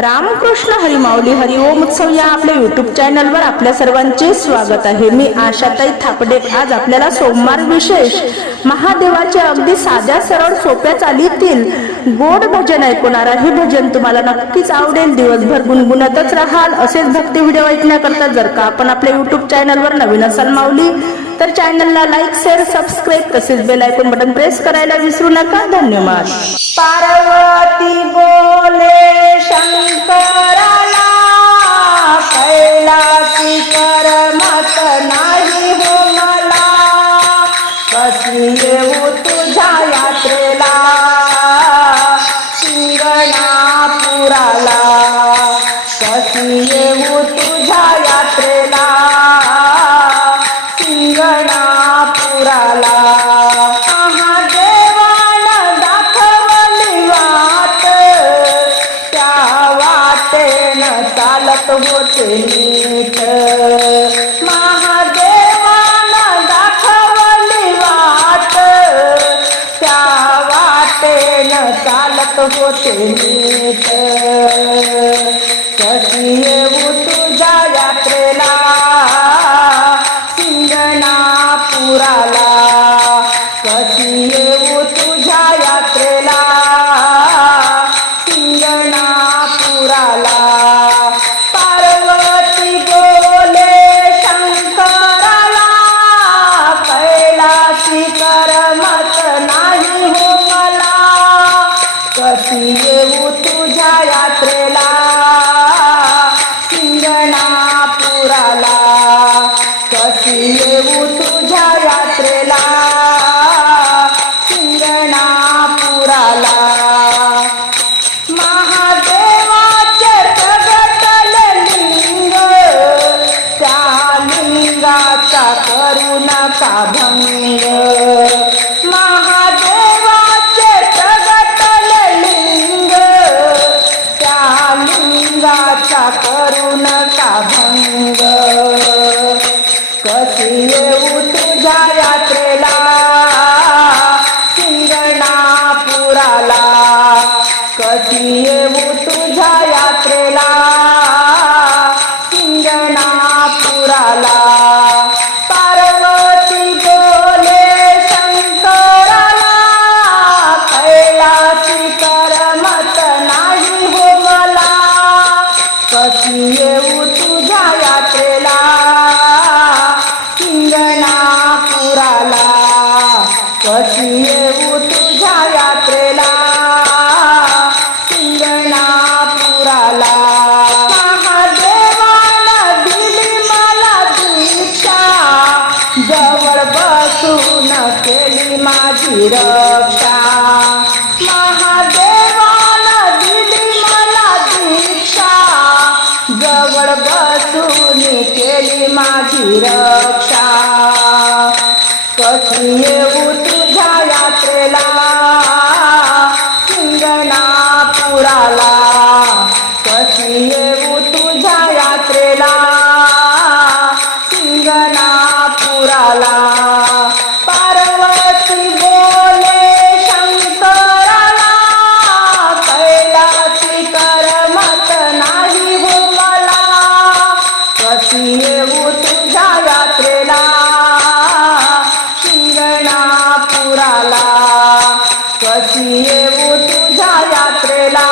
रामकृष्ण हरिमाऊली हरिओम उत्सव या आपल्या युट्यूब चॅनलवर आपल्या सर्वांचे स्वागत आहे. मी आशाताई थापडे. आज आपल्याला सोमवार विशेष महादेवाच्या अगदी साध्या सरळ सोप्या चालीतील गोड भजन ऐकवणार हे भजन तुम्हाला नक्कीच आवडेल. दिवसभर गुणगुणतच राहाल. असेच भक्ती व्हिडिओ ऐकण्याकरता जर का आपण आपल्या युट्यूब चॅनलवर नवीन असाल माऊली तर चॅनलला लाईक शेअर सबस्क्राईब तसेच बेल आयकॉन बटन प्रेस करायला विसरू नका. धन्यवाद. पार्वती बोले शंकराला कैलासी करमत नाही हो मला. कसली येऊ तुझ्या यात्रे चालत होते नीट. महादेवानं दाखवली वाट. त्या वाटेनं चालत होते नीट. कशी कशी म्हणून केली माझी रक्षा. कशी येऊ तुझ्या यात्रेला? कशी येऊ तुझ्या यात्रेला शिंगणापुराला. कशी येऊ तुझ्या यात्रेला